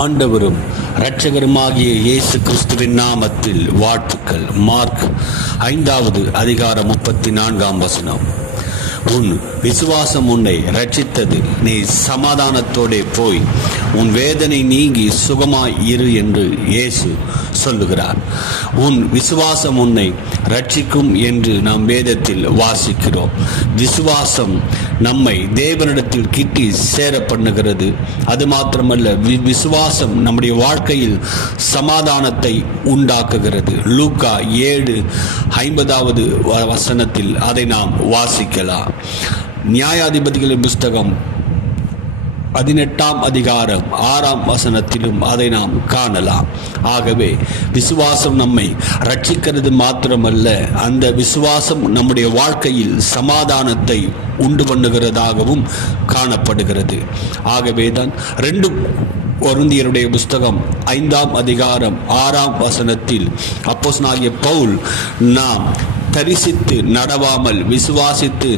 ஆண்டவரும் இரட்சகருமாகிய இயேசு கிறிஸ்துவின் நாமத்தில் வாழ்த்துக்கள். மார்க் ஐந்தாவது அதிகாரம் முப்பத்தி நான்காம் வசனம். உன் விசுவாசம் உன்னை ரட்சித்தது நீ சமாதானத்தோடே போய் உன் வேதனை நீங்கி சுகமாய் இரு என்று இயேசு சொல்லுகிறார். உன் விசுவாசம் உன்னை ரட்சிக்கும் என்று நாம் வேதத்தில் வாசிக்கிறோம். விசுவாசம் நம்மை தேவனிடத்தில் கிட்டி சேர பண்ணுகிறது அது மாத்திரமல்ல வி- விசுவாசம் நம்முடைய வாழ்க்கையில் சமாதானத்தை உண்டாக்குகிறது. லூக்கா ஏழு ஐம்பதாவது வ- வசனத்தில் அதை நாம் வாசிக்கலாம். நியாயாதிபதிகளின் புஸ்தகம் பதினெட்டாம் அதிகாரம் ஆறாம் வசனத்திலும் அதை நாம் காணலாம். ஆகவே விசுவாசம் நம்மை ரட்சிக்கிறது மாத்திரமல்ல அந்த விசுவாசம் நம்முடைய வாழ்க்கையில் சமாதானத்தை உண்டு பண்ணுகிறதாகவும் காணப்படுகிறது. ஆகவே தான் ரெண்டு ஒருந்தியருடைய புஸ்தகம் ஐந்தாம் அதிகாரம் ஆறாம் வசனத்தில் அப்போஸ் ஆகிய பவுல் நாம் தரிசித்து நடவாமல் விசுவாசித்து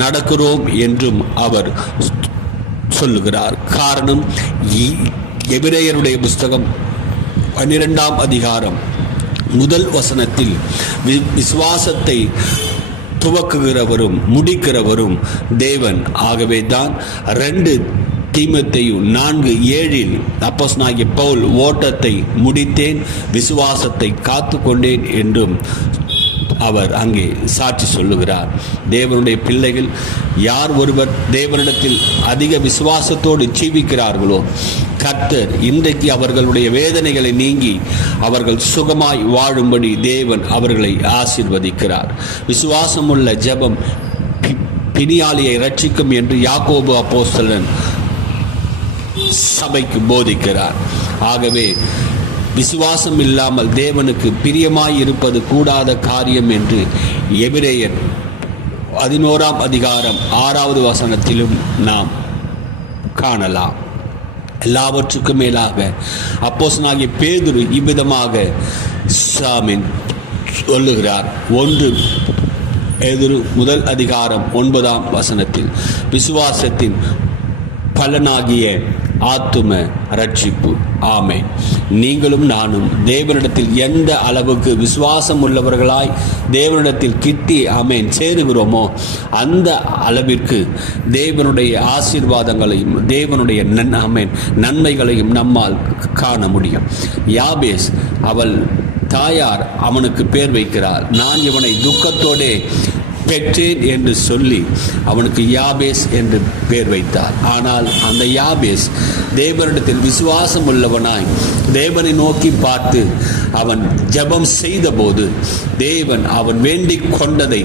நடக்கிறோம் என்றும் அவர் சொல்லுகிறார். காரணம் எபிரேயருடைய புஸ்தகம் பன்னிரெண்டாம் அதிகாரம் முதல் வசனத்தில் வி- விசுவாசத்தை துவக்குகிறவரும் முடிக்கிறவரும் தேவன். ஆகவே தான் ரெண்டு தீமத்தையும் நான்கு ஏழில் அப்போஸ்தலனாகிய பவுல் ஓட்டத்தை முடித்தேன் விசுவாசத்தை காத்து கொண்டேன் என்றும் அவர் அங்கே சாட்சி சொல்லுகிறார். தேவனுடைய பிள்ளைகள் யார் ஒருவர் தேவனிடத்தில் அதிக விசுவாசத்தோடு ஜீவிக்கிறார்களோ கர்த்தர் இன்றைக்கு அவர்களுடைய வேதனைகளை நீங்கி அவர்கள் சுகமாய் வாழும்படி தேவன் அவர்களை ஆசிர்வதிக்கிறார். விசுவாசமுள்ள ஜெபம் பி- பிணியாளியை ரட்சிக்கும் என்று யாக்கோபு அப்போஸ்தலன் சபைக்கு போதிக்கிறார். ஆகவே விசுவாசம் இல்லாமல் தேவனுக்கு பிரியமாய் இருப்பது கூடாத காரியம் என்று எபிரேயர் பதினோராம் அதிகாரம் ஆறாவது வசனத்திலும் நாம் காணலாம். எல்லாவற்றுக்கும் மேலாக அப்போசனாகிய பேதுரு இவ்விதமாக சாமின் சொல்லுகிறார். ஒன்று எதிரு முதல் அதிகாரம் ஒன்பதாம் வசனத்தில் விசுவாசத்தின் பலனாகிய ஆத்தும ரட்சிப்பு. ஆமை நீங்களும் நானும் தேவனிடத்தில் எந்த அளவுக்கு விசுவாசம் உள்ளவர்களாய் தேவனிடத்தில் கிட்டி ஆமேன் சேருகிறோமோ அந்த அளவிற்கு தேவனுடைய ஆசீர்வாதங்களையும் தேவனுடைய நன் ஆமேன் நன்மைகளையும் நம்மால் காண முடியும். யாபேஸ் அவள் தாயார் அவனுக்கு பேர் வைக்கிறார் நான் இவனை துக்கத்தோடே பெற்றேன் என்று சொல்லி அவனுக்கு யாபேஸ் என்று பேர் வைத்தார். ஆனால் அந்த யாபேஸ் தேவனிடத்தில் விசுவாசம் உள்ளவனாய் தேவனை நோக்கி பார்த்து அவன் ஜெபம் செய்தபோது தேவன் அவன் வேண்டிக் கொண்டதை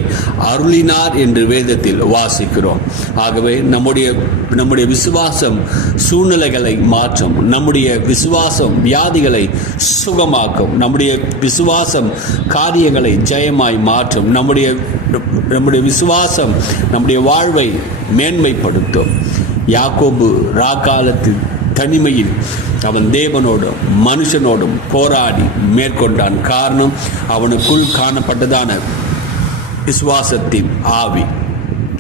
அருளினார் என்று வேதத்தில் வாசிக்கிறோம். ஆகவே நம்முடைய நம்முடைய விசுவாசம் சூழ்நிலைகளை மாற்றும். நம்முடைய விசுவாசம் வியாதிகளை சுகமாக்கும். நம்முடைய விசுவாசம் காரியங்களை ஜெயமாய் மாற்றும். நம்முடைய நம்முடைய விசுவாசம் நம்முடைய வாழ்வை மேன்மைப்படுத்தும். யாக்கோபு ராக்காலத்தில் தனிமையில் அவன் தேவனோடும் மனுஷனோடும் போராடி மேற்கொண்டான். காரணம் அவனுக்குள் காணப்பட்டதான விசுவாசத்தின் ஆவி.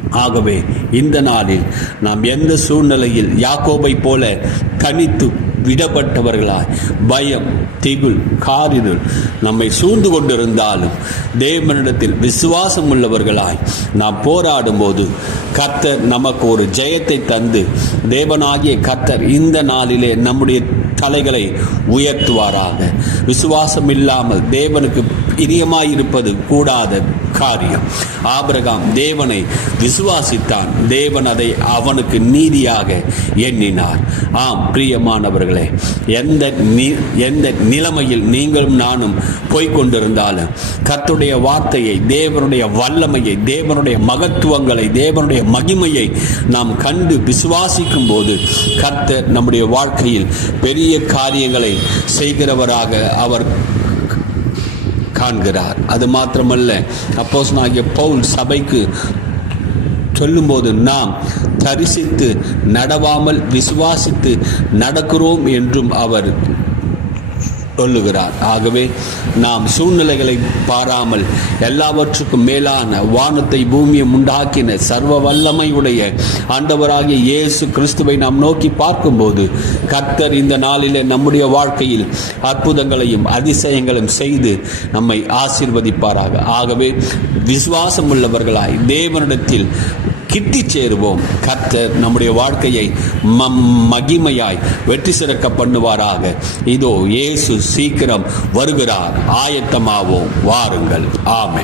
ஆகவே இந்த நாளில் நாம் எந்த சூழ்நிலையில் யாக்கோபை போல தனித்து விடப்பட்டவர்களாய். பயம் திகுல் காரிருள் நம்மை சூழ்ந்து கொண்டிருந்தாலும் தேவனிடத்தில் விசுவாசம் உள்ளவர்களாய் நாம் போராடும் போது கர்த்தர் நமக்கு ஒரு ஜெயத்தை தந்து தேவனாகிய கர்த்தர் இந்த நாளிலே நம்முடைய தலைகளை உயர்த்துவாராக. விசுவாசம் இல்லாமல் தேவனுக்கு பிரியமாயிருப்பது கூடாத. காரியம். ஆபிரகாம் தேவனை விசுவாசித்தான். தேவன் அதை அவனுக்கு நீதியாக எண்ணினார். ஆம் பிரியமானவர்களே எந்த எந்த நிலைமையில் நீங்களும் நானும் போய்க்கொண்டிருந்தாலும் கத்துடைய வார்த்தையை தேவனுடைய வல்லமையை தேவனுடைய மகத்துவங்களை தேவனுடைய மகிமையை நாம் கண்டு விசுவாசிக்கும் போது கர்த்தர் நம்முடைய வாழ்க்கையில் பெரிய காரியங்களை செய்கிறவராக அவர் காண்கிறார். அது மாத்திரமல்ல அப்போஸ்தலனாகிய பவுல் சபைக்கு சொல்லும்போது நாம் தரிசித்து நடவாமல் விசுவாசித்து நடக்கிறோம் என்றும் அவர் சொல்லுகிறார். ஆகவே நாம் சூழ்நிலைகளை பாராமல் எல்லாவற்றுக்கும் மேலான வானத்தை பூமியை உண்டாக்கின சர்வ வல்லமையுடைய ஆண்டவராகிய இயேசு கிறிஸ்துவை நாம் நோக்கி பார்க்கும்போது கர்த்தர் இந்த நாளிலே நம்முடைய வாழ்க்கையில் அற்புதங்களையும் அதிசயங்களையும் செய்து நம்மை ஆசீர்வதிப்பாராக. ஆகவே விசுவாசம் உள்ளவர்களாய் தேவனிடத்தில் கிட்டி சேருவோம் கர்த்தர் நம்முடைய வாழ்க்கையை மம் மகிமையாய் வெற்றி சிறக்க பண்ணுவாராக. இதோ இயேசு சீக்கிரம் வருகிறார். ஆயத்தமாவோம். வாருங்கள். ஆமை